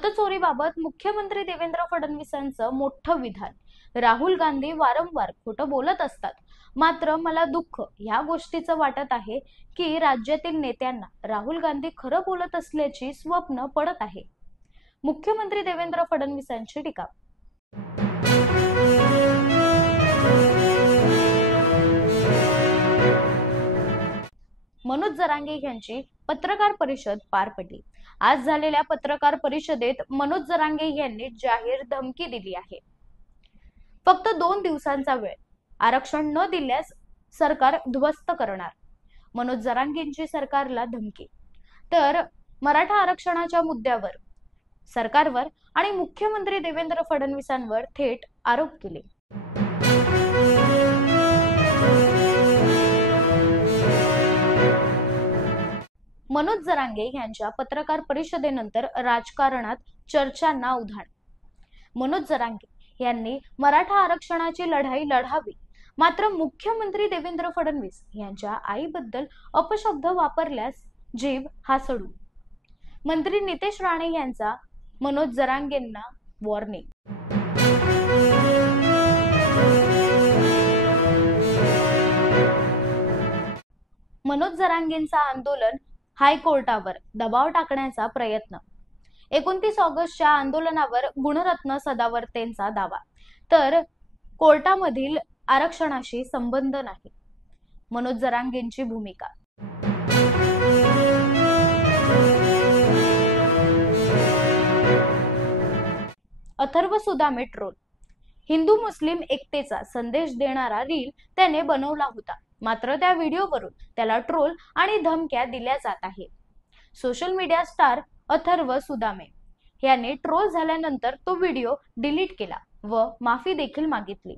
मतचोरीबाबत मुख्यमंत्री देवेंद्र फडणवीसांचं मोठं विधान। राहुल गांधी वारंवार खोटं बोलत असतात, मात्र मला दुःख ह्या गोष्टीचं वाटत आहे की राज्यातील नेत्यांना राहुल गांधी खरं बोलत असल्याची स्वप्न पडत आहे। मुख्यमंत्री देवेंद्र फडणवीसांची टीका। मनोज जरांगे यांची पत्रकार परिषद पार पडली। आज झालेल्या पत्रकार परिषदेत मनोज जरांगे यांनी जाहीर धमकी दिली आहे। फक्त 2 दिवसांचा वेळ, आरक्षण न दिल्यास सरकार ध्वस्त करणार। मनोज जरांगेंची सरकारला धमकी। तर मराठा आरक्षणाच्या मुद्द्यावर सरकारवर आणि मुख्यमंत्री देवेंद्र फडणवीसांवर थेट आरोप केले। मनोज जरांगे यांच्या पत्रकार परिषदेनंतर राजकारणात चर्चांना उधाण। मनोज जरांगे यांनी मराठा आरक्षणाची लढाई लढावी, मात्र मुख्यमंत्री देवेंद्र फडणवीस यांच्या आईबद्दल अपशब्द वापरल्यास जीभ हा सडू। मंत्री नितेश राणे यांचा मनोज जरांगेंना वॉर्निंग। मनोज जरांगेंचा आंदोलन हायकोर्टावर दबाव टाकण्याचा प्रयत्न। 29 ऑगस्टच्या आंदोलनावर गुणरत्न सदावर्तेंचा दावा, तर कोर्टामधील आरक्षणाशी संबंध नाही। मनोज जरांगेंची भूमिका। अथर्व सुदामे ट्रोल। हिंदू मुस्लिम एकतेचा संदेश देणारा रील त्याने बनवला होता, मात्र त्या व्हिडिओवरून त्याला ट्रोल आणि धमक्या दिल्या जात आहेत। Social media star Atharva Sudame याने ट्रोल झाल्यानंतर तो व्हिडिओ डिलीट केला व माफी देखील मागितली।